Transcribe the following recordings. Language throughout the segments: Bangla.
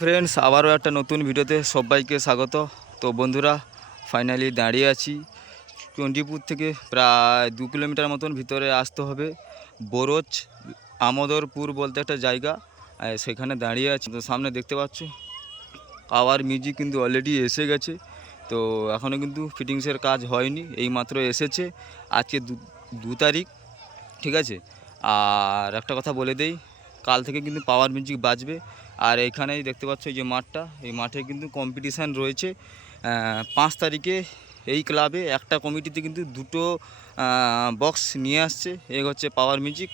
ফ্রেন্ডস, আবারও একটা নতুন ভিডিওতে সবাইকে স্বাগত। তো বন্ধুরা, ফাইনালি দাঁড়িয়ে আছি চণ্ডীপুর থেকে প্রায় 2 কিলোমিটার মতন ভিতরে আসতে হবে। বরোজ আমোদরপুর বলতে একটা জায়গা, সেখানে দাঁড়িয়ে আছি। তো সামনে দেখতে পাচ্ছ পাওয়ার মিউজিক কিন্তু অলরেডি এসে গেছে। তো এখনও কিন্তু ফিটিংসের কাজ হয়নি, এইমাত্র এসেছে। আজকে 2 তারিখ, ঠিক আছে। আর একটা কথা বলে দেই, কাল থেকে কিন্তু পাওয়ার মিউজিক বাজবে। আর এইখানেই দেখতে পাচ্ছ এই যে মাঠটা, এই মাঠে কিন্তু কম্পিটিশান রয়েছে। 5 তারিখে এই ক্লাবে একটা কমিটিতে কিন্তু 2টো বক্স নিয়ে আসছে। এক হচ্ছে পাওয়ার মিউজিক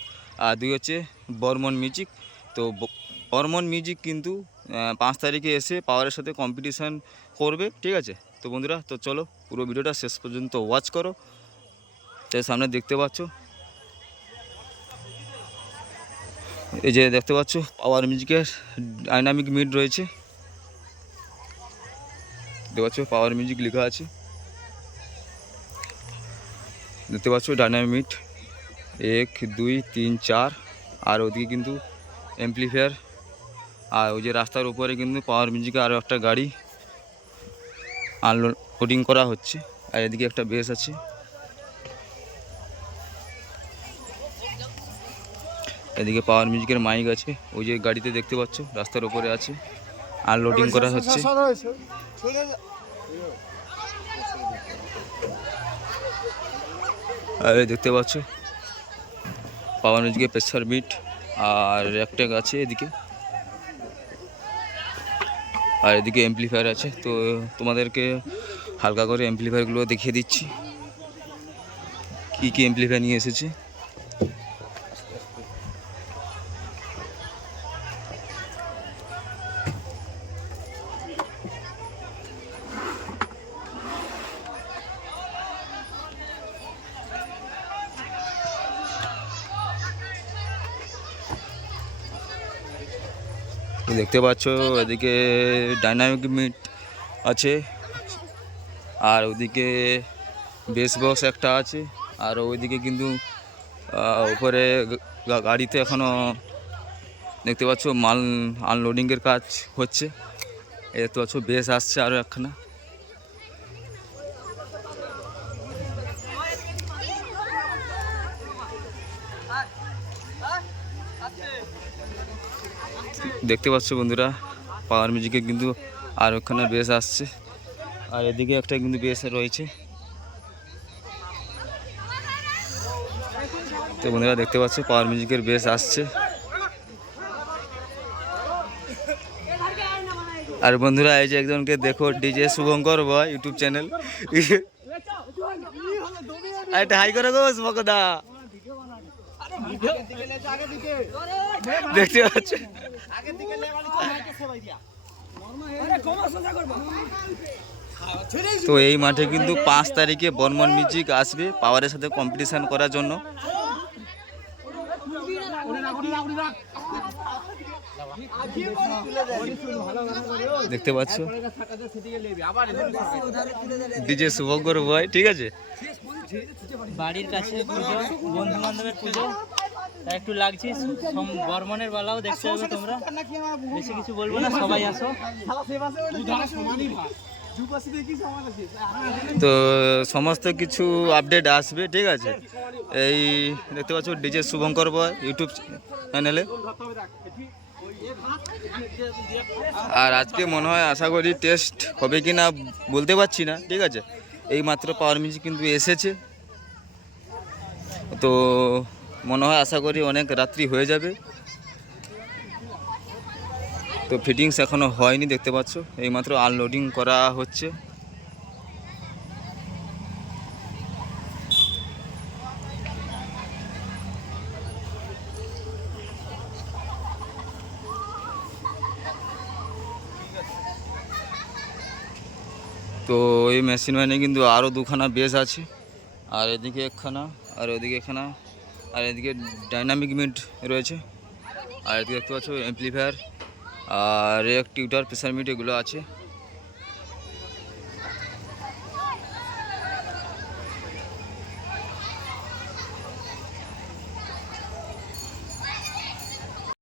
আর 2 হচ্ছে বর্মন মিউজিক। তো বর্মন মিউজিক কিন্তু 5 তারিখে এসে পাওয়ারের সাথে কম্পিটিশান করবে, ঠিক আছে। তো বন্ধুরা, তো চলো পুরো ভিডিওটা শেষ পর্যন্ত ওয়াচ করো। তো সামনে দেখতে পাচ্ছ এই যে দেখতে পাচ্ছ পাওয়ার মিউজিকের ডাইনামিক মিড রয়েছে। দেখতে পাচ্ছ পাওয়ার মিউজিক লেখা আছে, দেখতে পাচ্ছ ডাইনামিক মিড 1 2 3 4। আর ওদিকে কিন্তু অ্যাম্পলিফায়ার, আর ওই যে রাস্তার উপরে কিন্তু পাওয়ার মিউজিকে আরও একটা গাড়ি আনলোডিং করা হচ্ছে। আর এদিকে একটা বেস আছে। এদিকে পাওয়ার মিউজিকের মাইক আছে, ওই যে গাড়িতে দেখতে পাচ্ছ রাস্তার উপরে আছে, আনলোডিং করা হচ্ছে। আর দেখতে পাচ্ছ পাওয়ার মিউজিকের প্রেসার মিট আর একটা আছে এদিকে। আর এদিকে অ্যাম্পলিফায়ার আছে। তো তোমাদেরকে হালকা করে অ্যাম্পলিফায়ারগুলো দেখিয়ে দিচ্ছি, কী কী অ্যাম্পলিফায়ার নিয়ে এসেছে। দেখতে পাচ্ছ এদিকে ডাইনামিক মিট আছে, আর ওদিকে বেস বক্স একটা আছে। আর ওইদিকে কিন্তু উপরে গাড়িতে এখনও দেখতে পাচ্ছ মাল আনলোডিংয়ের কাজ হচ্ছে। এই দেখতে পাচ্ছ বেস আসছে আরও একখানা। দেখতে পাচ্ছ বন্ধুরা পাওয়ার মিউজিকে কিন্তু আর ওখানে বেস আসছে। আর এদিকে একটা কিন্তু বেস রয়েছে। তো বন্ধুরা দেখতে পাচ্ছ পাওয়ার মিউজিকের বেস আসছে। আর বন্ধুরা এই যে একজনকে দেখো, ডিজে শুভঙ্কর বয় ইউটিউব চ্যানেল। এটা হাই করে গো শুভঙ্করদা, দেখতে পাচ্ছ। তো এই মাঠে কিন্তু 5 তারিখে বর্মন মিউজিক আসবে পাওয়ারের সাথে কম্পিটিশান করার জন্য। দেখতে পাচ্ছ ডিজে শুভঙ্কর বয়, ঠিক আছে। বাড়ির কাছে পুজো, বন্ধু বান্ধবের পুজো, তাই একটু লাগছে। বর্মনের বেলাও দেখতে হবে তোমরা, বেশি কিছু বলবো না, সবাই আসো। তো সমস্ত কিছু আপডেট আসবে, ঠিক আছে। এই দেখতে পাচ্ছ ডিজে শুভঙ্কর বয় ইউটিউব চ্যানেলে। আর আজকে মনে হয় আশা করি টেস্ট হবে কি না বলতে পারছি না, ঠিক আছে। এই মাত্র পাওয়ার মিউজিক কিন্তু এসেছে, তো মনে হয় আশা করি অনেক রাত্রি হয়ে যাবে। তো ফিটিংস এখনও হয়নি, দেখতে পাচ্ছ এইমাত্র আনলোডিং করা হচ্ছে। তো এই মেশিন ভ্যানে কিন্তু আরও 2খানা বেস আছে, আর এদিকে একখানা, আর ওদিকে একখানা, আর এদিকে ডাইনামিক মিট রয়েছে। আর এদিকে দেখতে পাচ্ছ অ্যাম্পলিফায়ার আর টিউটার প্রেসার মিট এগুলো আছে।